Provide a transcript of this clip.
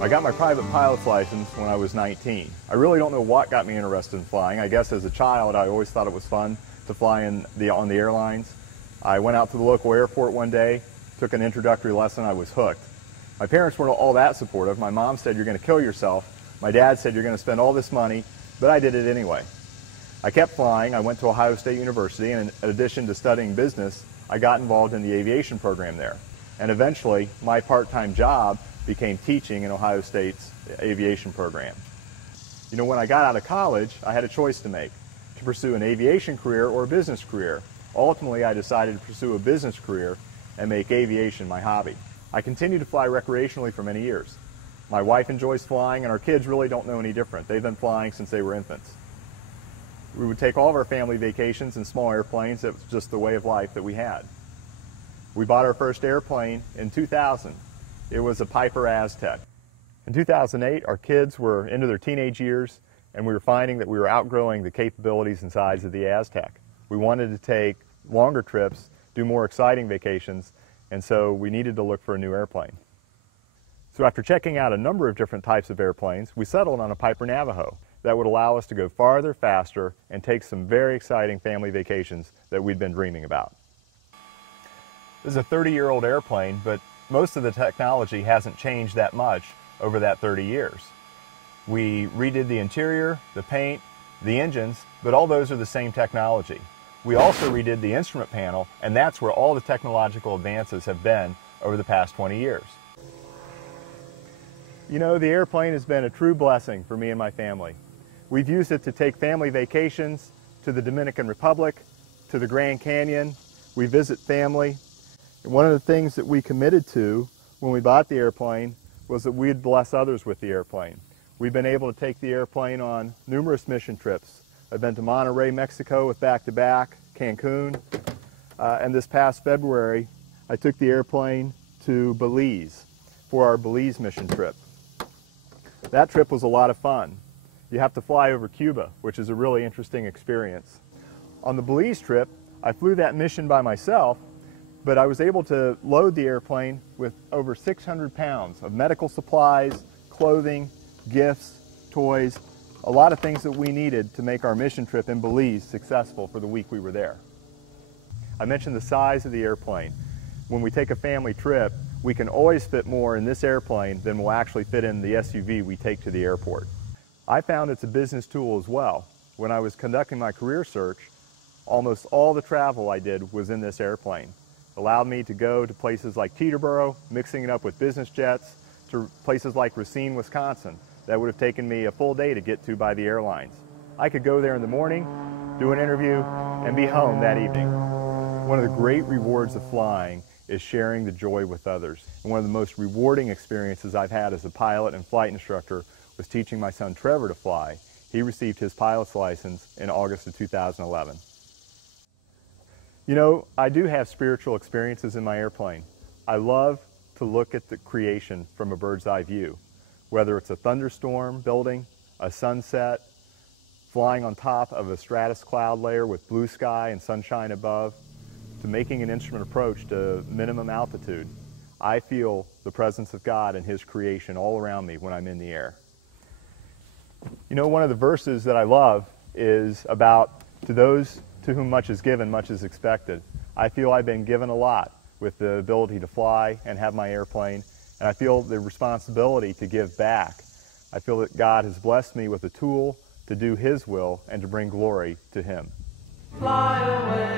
I got my private pilot's license when I was 19. I really don't know what got me interested in flying. I guess as a child I always thought it was fun to fly on the airlines. I went out to the local airport one day, took an introductory lesson, I was hooked. My parents weren't all that supportive. My mom said, "You're going to kill yourself." My dad said, "You're going to spend all this money," but I did it anyway. I kept flying. I went to Ohio State University, and in addition to studying business, I got involved in the aviation program there. And eventually, my part-time job became teaching in Ohio State's aviation program. You know, when I got out of college, I had a choice to make, to pursue an aviation career or a business career. Ultimately, I decided to pursue a business career and make aviation my hobby. I continue to fly recreationally for many years. My wife enjoys flying, and our kids really don't know any different. They've been flying since they were infants. We would take all of our family vacations in small airplanes. It was just the way of life that we had. We bought our first airplane in 2000. It was a Piper Aztec. In 2008, our kids were into their teenage years, and we were finding that we were outgrowing the capabilities and size of the Aztec. We wanted to take longer trips, do more exciting vacations, and so we needed to look for a new airplane. So after checking out a number of different types of airplanes, we settled on a Piper Navajo that would allow us to go farther, faster, and take some very exciting family vacations that we'd been dreaming about. This is a 30-year-old airplane, but most of the technology hasn't changed that much over that 30 years. We redid the interior, the paint, the engines, but all those are the same technology. We also redid the instrument panel, and that's where all the technological advances have been over the past 20 years. You know, the airplane has been a true blessing for me and my family. We've used it to take family vacations to the Dominican Republic, to the Grand Canyon. We visit family. And one of the things that we committed to when we bought the airplane was that we'd bless others with the airplane. We've been able to take the airplane on numerous mission trips. I've been to Monterrey, Mexico with back-to-back, Cancun, and this past February I took the airplane to Belize for our Belize mission trip. That trip was a lot of fun. You have to fly over Cuba, which is a really interesting experience. On the Belize trip, I flew that mission by myself, but I was able to load the airplane with over 600 pounds of medical supplies, clothing, gifts, toys, a lot of things that we needed to make our mission trip in Belize successful for the week we were there. I mentioned the size of the airplane. When we take a family trip, we can always fit more in this airplane than will actually fit in the SUV we take to the airport. I found it's a business tool as well. When I was conducting my career search, almost all the travel I did was in this airplane. It allowed me to go to places like Teterboro, mixing it up with business jets, to places like Racine, Wisconsin, that would have taken me a full day to get to by the airlines. I could go there in the morning, do an interview, and be home that evening. One of the great rewards of flying is sharing the joy with others. And one of the most rewarding experiences I've had as a pilot and flight instructor was teaching my son Trevor to fly. He received his pilot's license in August of 2011. You know, I do have spiritual experiences in my airplane. I love to look at the creation from a bird's eye view, whether it's a thunderstorm building, a sunset, flying on top of a stratus cloud layer with blue sky and sunshine above, to making an instrument approach to minimum altitude. I feel the presence of God and His creation all around me when I'm in the air. You know, one of the verses that I love is about, to those to whom much is given, much is expected. I feel I've been given a lot with the ability to fly and have my airplane, and I feel the responsibility to give back. I feel that God has blessed me with a tool to do His will and to bring glory to Him. Fly away.